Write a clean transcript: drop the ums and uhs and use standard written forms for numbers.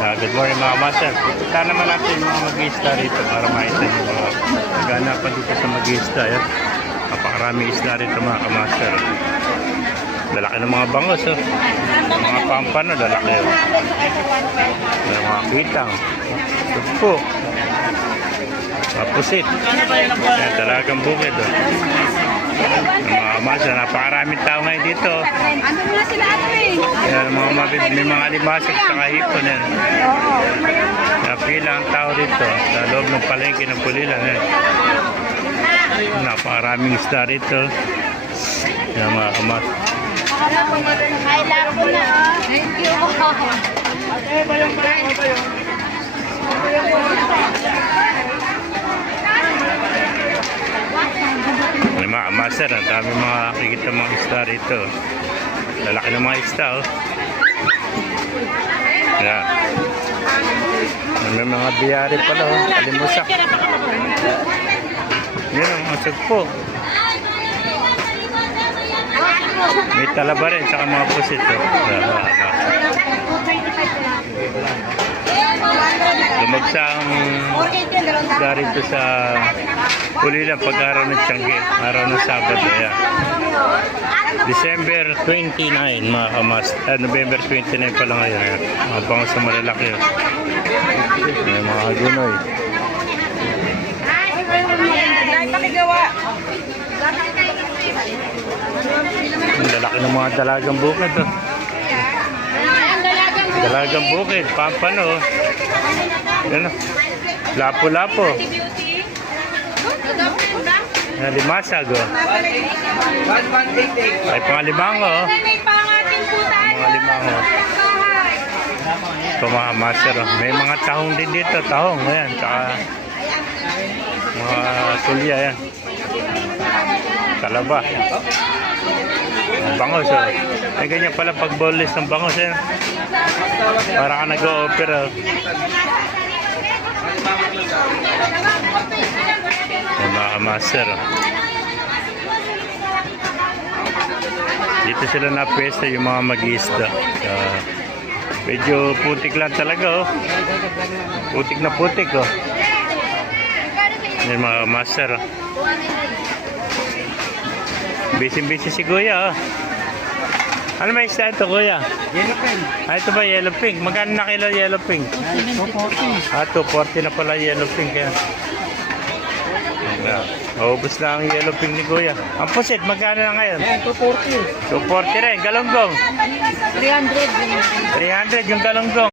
Good morning mga master. Punta naman natin yung mga mag-i-isda rito para makita yung mga ganapan dito sa mag-i-isda. Napakarami isda rito mga master. Lalaki ng mga bangos. Mga pampano, lalaki. Mga pitang. Tugpo. Mga pusit. Talagang bukid. Mga master, napakaraming tao ngayon dito. Ano na sila May mga limasik sa kahipon. Napila ang tao dito sa loob ng palengke ng Pulilan. Napakaraming isda rito. Yan mga master. Kailangan ko na. Thank you. Mga master, ang dami mga nakikita mga isda rito. Lalaki ng mga isda. Yan. May mga biyari pala. Kalimusak. Yan ang masag po. May talaba rin, saka mga pusit. Lumagsa ang isda rito sa Pulilan pag-araw ng Tiangge, araw ng Sabado. Yan. December 29, mga kamas. November 29 pa lang ngayon. Yan. Mga bangos na malalaki. May mga hagunoy. Ang lalaki ng mga dalagang bukid. Dalagang bukid, pampano. Yan. Lapo-lapo. Limasag. Ay, pangalimango. Mga limango. Ito mga master. May mga tahong din dito. Tahong. Ayan. Saka mga tulya. Ayan. Talaba. Bangos. Ay, ganyan pala pag boneless ng bangos. Ayan. Para ka nag-o-opera. Mga master. Dito sila na pesta yung mga mag-iisda. Medyo putik lang talaga. Putik na putik. Yan mga master. Busy si kuya. Ano may isda ito kuya? Yellow pink. Ito ba yellow pink? Magkano na kilo yellow pink? 240. 240 na pala yellow pink. Yan. Ubus na ang yellow pink ni kuya. Ang pusit, magkano na ngayon? Ayan, 240. 240 rin. Galonggong? 300. 300 yung galonggong.